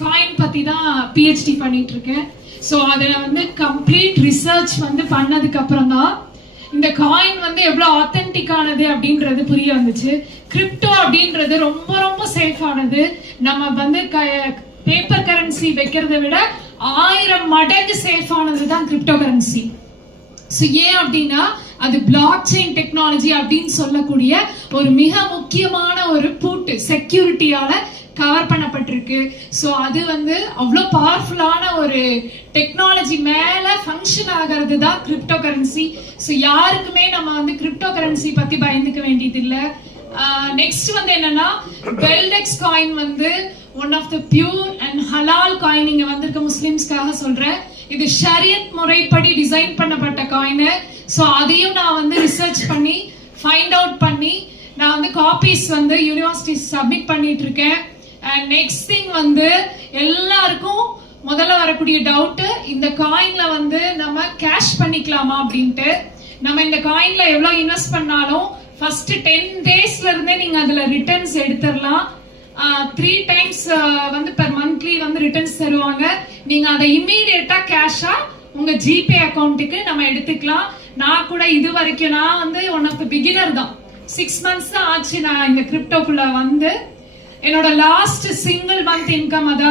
Coin பத்தி தான் PhD பண்ணிட்டு இருக்கேன். ஸோ அதுல வந்து கம்ப்ளீட் ரிசர்ச் வந்து பண்ணதுக்கு அப்புறம் தான் இந்த காயின் வந்து எவ்வளவு ஆத்தென்டிக் ஆனது அப்படின்றது புரிய வந்துச்சு. கிரிப்டோ அப்படின்றது ரொம்ப ரொம்ப சேஃப் ஆனது. நம்ம வந்து பேப்பர் கரன்சி வைக்கிறத விட 1000 மடங்கு சேஃப் ஆனது தான் கிரிப்டோ கரன்சி. ஸோ ஏன் அப்படின்னா அது பிளாக் செயின் டெக்னாலஜி அப்படின்னு சொல்லக்கூடிய ஒரு மிக முக்கியமான ஒரு பூட்டு செக்யூரிட்டியால கவர் பண்ணப்பட்டிருக்கு. ஸோ அது வந்து அவ்வளோ பவர்ஃபுல்லான ஒரு டெக்னாலஜி மேல ஃபங்க்ஷன் ஆகிறது தான் கிரிப்டோ கரன்சி. ஸோ யாருக்குமே நம்ம வந்து கிரிப்டோ கரன்சி பத்தி பயந்துக்க வேண்டியது இல்லை. நெக்ஸ்ட் வந்து என்னன்னா பெல்டெக்ஸ் காயின் வந்து one of the pure and ஹலால் காயின். நீங்க வந்திருக்க முஸ்லிம்ஸ்க்காக சொல்றேன், இது ஷரியத் முறைப்படி டிசைன் பண்ணப்பட்ட காயின். ஸோ அதையும் நான் வந்து ரிசர்ச் பண்ணி ஃபைண்ட் அவுட் பண்ணி நான் வந்து காப்பீஸ் வந்து யூனிவர்சிட்டி சப்மிட் பண்ணிட்டு இருக்கேன். அண்ட் நெக்ஸ்ட் திங் வந்து எல்லாருக்கும் முதல்ல வரக்கூடிய டவுட், இந்த காயின்ல வந்து நம்ம கேஷ் பண்ணிக்கலாமா அப்படின்ட்டு. நம்ம இந்த காயின்ல எவ்வளவு இன்வெஸ்ட் பண்ணாலும் ஃபர்ஸ்ட் 10 டேஸ்ல இருந்தே நீங்க அதுல ரிட்டர்ன்ஸ் எடுத்துடலாம். 3 டைம்ஸ் வந்து பெர் மந்த்லி வந்து ரிட்டர்ன்ஸ் தருவாங்க. நீங்க அதை இம்மீடியட்டா கேஷா உங்க ஜிபே அக்கௌண்ட்டுக்கு நம்ம எடுத்துக்கலாம். நான் கூட இது வரைக்கும் நான் வந்து ஒன் ஆஃப் த பிகினர் தான். 6 மந்த்ஸ் தான் ஆச்சு நான் இந்த கிரிப்டோக்குள்ள வந்து. என்னோட லாஸ்ட் சிங்கிள் மந்த் இன்கம் அதாவது